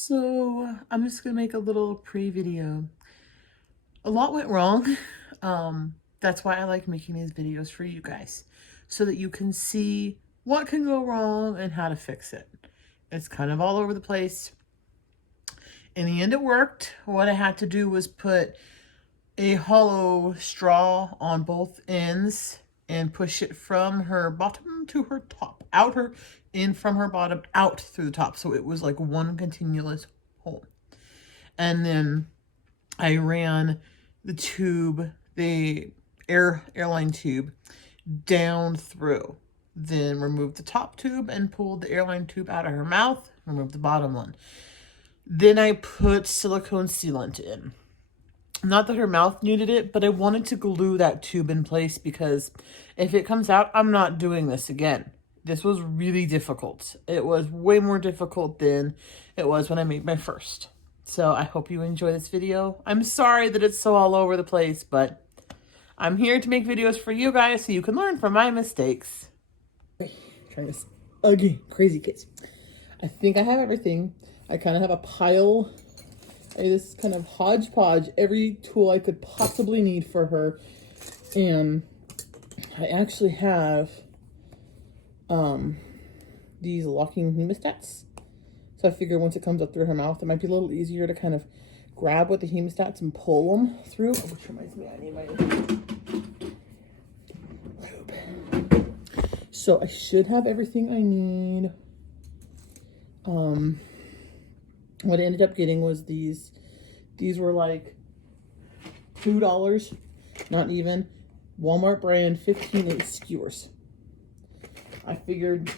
So I'm just gonna make a little pre-video. A lot went wrong. That's why I like making these videos for you guys, so that you can see what can go wrong and how to fix it. It's kind of all over the place. In the end, it worked. What I had to do was put a hollow straw on both ends and push it from her bottom to her top, in from her bottom out through the top. So it was like one continuous hole. And then I ran the tube, the airline tube, down through. Then removed the top tube and pulled the airline tube out of her mouth, removed the bottom one. Then I put silicone sealant in. Not that her mouth needed it, but I wanted to glue that tube in place because if it comes out, I'm not doing this again. This was really difficult. It was way more difficult than it was when I made my first. So I hope you enjoy this video. I'm sorry that it's so all over the place, but I'm here to make videos for you guys so you can learn from my mistakes. Trying this again, crazy kids. I think I have everything. I kind of have a pile, this kind of hodgepodge, every tool I could possibly need for her. And I actually have these locking hemostats. So I figure once it comes up through her mouth, it might be a little easier to kind of grab with the hemostats and pull them through. Oh, which reminds me, I need my lube. So I should have everything I need. What I ended up getting was these. These were like $2, not even. Walmart brand 15-inch skewers. I figured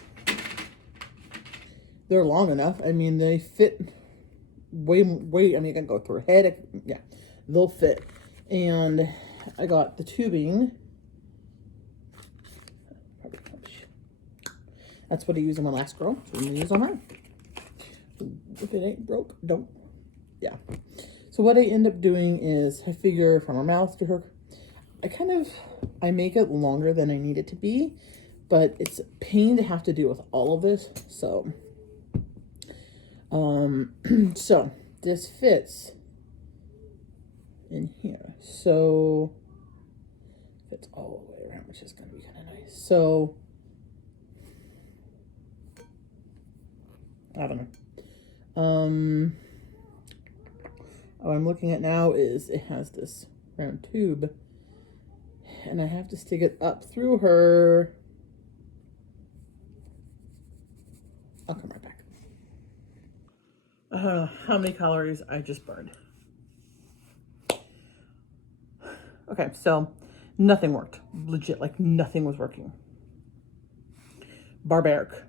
they're long enough. I mean, they fit way, I mean, I can go through her head. Yeah, they'll fit. And I got the tubing. That's what I used on my last girl. So I'm gonna use on her. If it ain't broke, don't. Yeah. So what I end up doing is I figure from her mouth to her, I make it longer than I need it to be, but it's a pain to have to deal with all of this. So, so this fits in here. So fits all the way around, which is going to be kind of nice. So I don't know. What I'm looking at now is it has this round tube and I have to stick it up through her. I'll come right back. I don't know how many calories I just burned. Okay, so nothing worked. Legit, like nothing was working. Barbaric.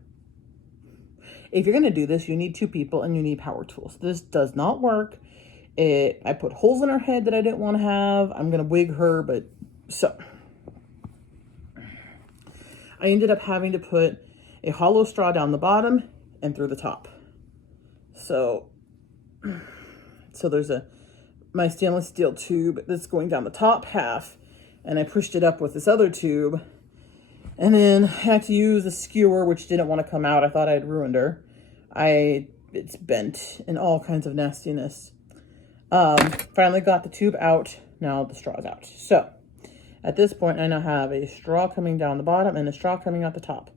If you're gonna do this, you need two people and you need power tools. This does not work. I put holes in her head that I didn't want to have. I'm gonna wig her, but so I ended up having to put a hollow straw down the bottom and through the top. So there's my stainless steel tube that's going down the top half, and I pushed it up with this other tube, and then I had to use a skewer, which didn't want to come out. I thought I had ruined her. It's bent and all kinds of nastiness. Finally got the tube out. Now the straw's out. So at this point, I now have a straw coming down the bottom and a straw coming out the top.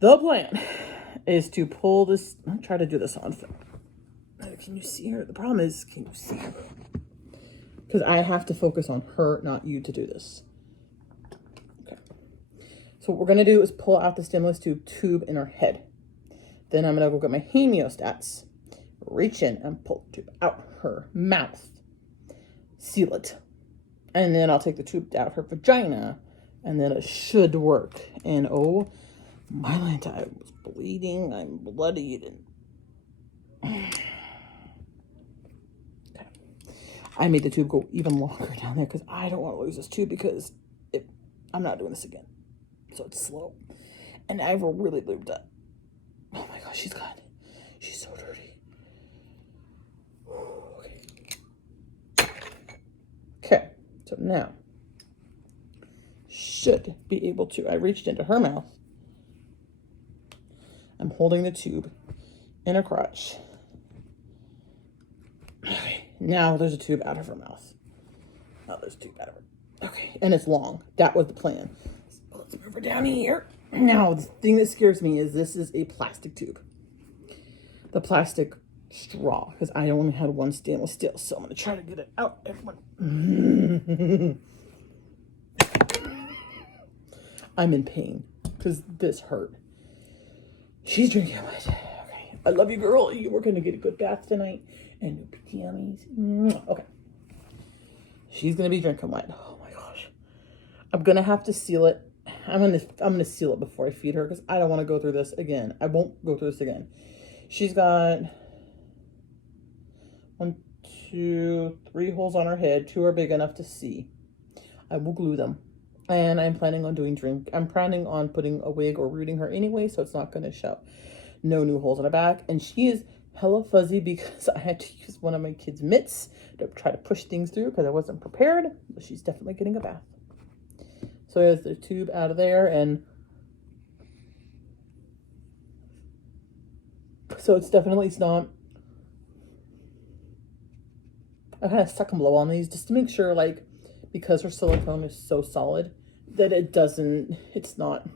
The plan is to pull this. I'll try to do this on film. Can you see her? The problem is, can you see her? Because I have to focus on her, not you, to do this. Okay. So what we're going to do is pull out the stimulus tube in her head. Then I'm going to go get my hemostats, reach in and pull the tube out her mouth, seal it. And then I'll take the tube out of her vagina, and then it should work. And oh, my Lanta, I was bleeding. I'm bloodied. Okay. I made the tube go even longer down there because I don't want to lose this tube because I'm not doing this again. So it's slow. And I've really lubed up. Oh my gosh, she's so dirty. Okay, so now should be able to. I reached into her mouth. I'm holding the tube in her crotch. Okay, now there's a tube out of her mouth. Now there's a tube out of her. Okay, and it's long. That was the plan. So let's move her down here. Now, the thing that scares me is this is a plastic tube. The plastic straw, because I only had one stainless steel, so I'm going to try to get it out, everyone. I'm in pain, because this hurt. She's drinking it. Okay, I love you, girl. We're going to get a good bath tonight, and new pajamas. Okay. She's going to be drinking wet. Oh my gosh. I'm going to have to seal it. I'm gonna seal it before I feed her because I don't want to go through this again. I won't go through this again. She's got 1, 2, 3 holes on her head. 2 are big enough to see. I will glue them. And I'm planning on I'm planning on putting a wig or rooting her anyway, so it's not going to show. No new holes on her back. And she is hella fuzzy because I had to use one of my kids' mitts to try to push things through because I wasn't prepared. But she's definitely getting a bath. So there's the tube out of there, and so it's not. I kind of suck and blow on these just to make sure, like, because her silicone is so solid that it's not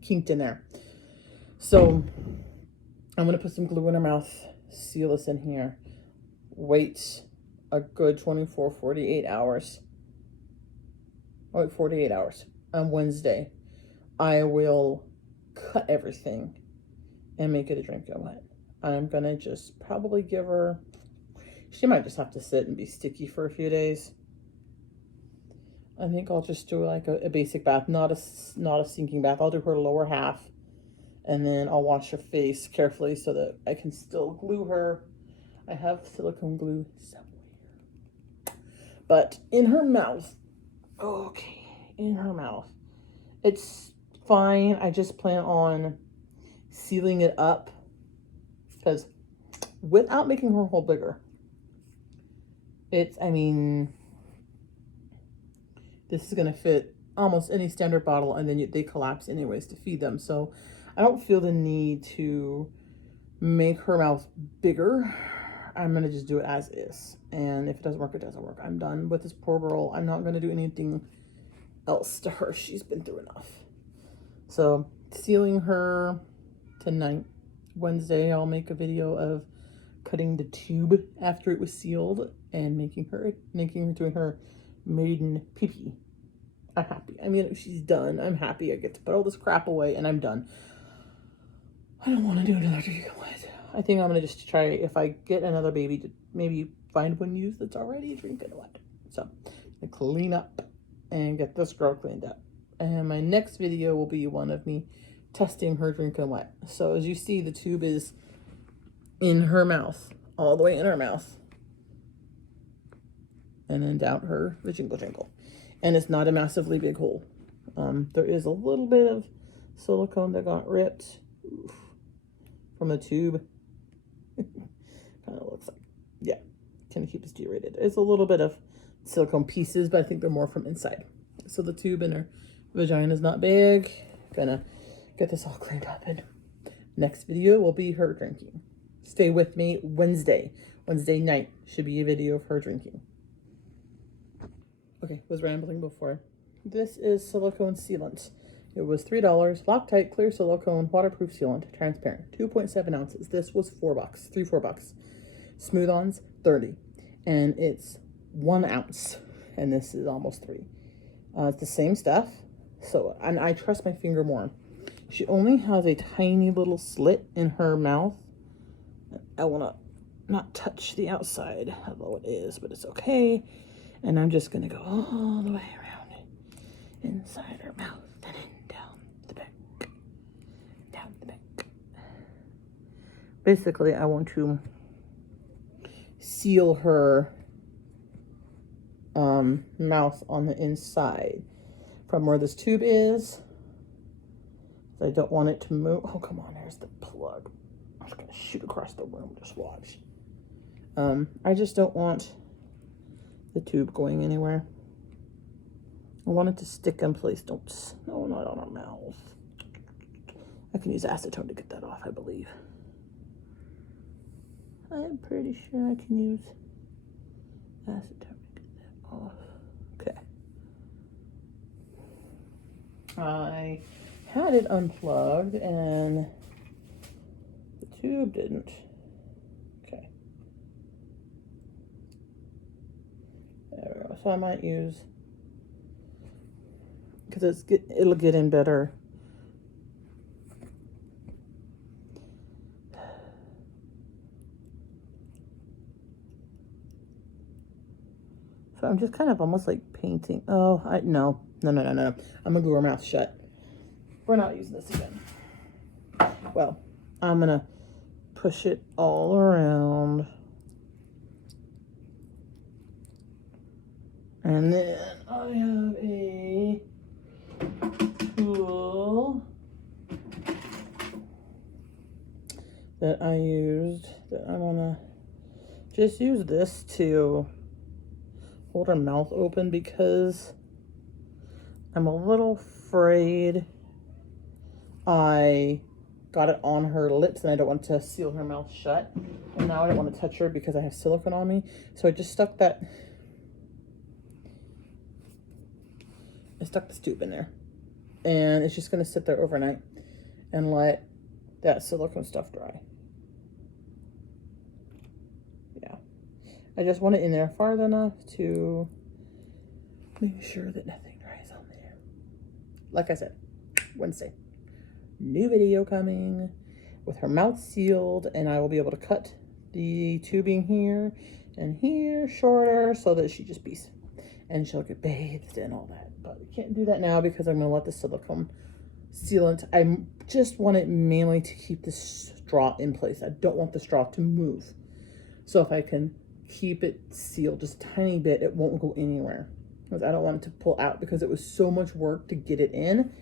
kinked in there. So I'm going to put some glue in her mouth, seal this in here, wait a good 24, 48 hours. Wait 48 hours. On Wednesday, I will cut everything and make it a drinking wet. I'm going to just probably give her, she might just have to sit and be sticky for a few days. I think I'll just do like a basic bath, not a sinking bath. I'll do her lower half, and then I'll wash her face carefully so that I can still glue her. I have silicone glue somewhere. But in her mouth, okay, in her mouth, it's fine. I just plan on sealing it up because without making her hole bigger, I mean, this is going to fit almost any standard bottle, and then they collapse anyways to feed them. So I don't feel the need to make her mouth bigger. I'm going to just do it as is. And if it doesn't work, it doesn't work. I'm done with this poor girl. I'm not going to do anything else to her. She's been through enough. So sealing her tonight. Wednesday, I'll make a video of cutting the tube after it was sealed and doing her maiden pee-pee. I'm happy. I mean, she's done. I'm happy. I get to put all this crap away and I'm done. I don't want to do another drinking wet. I think I'm going to just try, if I get another baby, to maybe find one used that's already drinking wet. So I clean up and get this girl cleaned up. And my next video will be one of me testing her drinking wet. So as you see, the tube is in her mouth, all the way in her mouth. And then down her vajingle. And it's not a massively big hole. There is a little bit of silicone that got ripped from the tube. Kind of looks like, yeah, kind of keep this G-rated. It's a little bit of silicone pieces, but I think they're more from inside. So the tube in her vagina is not big. Gonna get this all cleaned up, and next video will be her drinking. Stay with me. Wednesday night should be a video of her drinking. Okay, was rambling before. This is silicone sealant. It was $3. Loctite clear silicone waterproof sealant, transparent, 2.7 ounces. This was $4, $4. Smooth-ons, 30, and it's 1 ounce, and this is almost 3. It's the same stuff. So, and I trust my finger more. She only has a tiny little slit in her mouth. I want to not touch the outside, although it is, but it's okay. And I'm just going to go all the way around it, inside her mouth, and then down the back. Down the back. Basically, I want to seal her mouth on the inside from where this tube is. I don't want it to move. Oh, come on, there's the plug. I'm just going to shoot across the room. Just watch. I just don't want the tube going anywhere. I want it to stick in place. No, not on our mouth. I can use acetone to get that off, I believe. I'm pretty sure I can use acetone to get that off. Okay. I had it unplugged and the tube didn't. Okay. There we go. So I might use, because it'll get in better. So I'm just kind of almost like painting. Oh, no. I'm gonna glue her mouth shut. We're not using this again. Well, I'm gonna push it all around. And then I have a tool that I used that I'm gonna just use this to hold her mouth open because I'm a little afraid I got it on her lips and I don't want to seal her mouth shut. And now I don't want to touch her because I have silicone on me. So I just stuck the tube in there. And it's just going to sit there overnight and let that silicone stuff dry. Yeah. I just want it in there far enough to make sure that nothing dries on there. Like I said, Wednesday. New video coming with her mouth sealed, and I will be able to cut the tubing here and here shorter so that she just bees and she'll get bathed and all that. But we can't do that now because I'm going to let the silicone sealant. I just want it mainly to keep the straw in place. I don't want the straw to move. So if I can keep it sealed just a tiny bit, it won't go anywhere. Because I don't want it to pull out because it was so much work to get it in.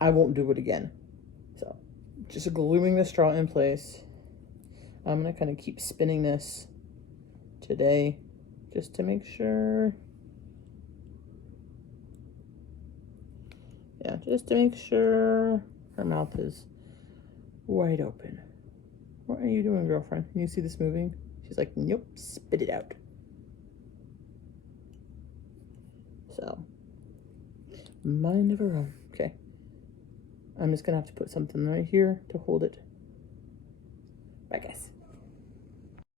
I won't do it again. So just gluing the straw in place. I'm going to kind of keep spinning this today just to make sure. Yeah, just to make sure her mouth is wide open. What are you doing, girlfriend? Can you see this moving? She's like, nope, spit it out. So, mind of her own. Okay. I'm just going to have to put something right here to hold it. Bye, guys.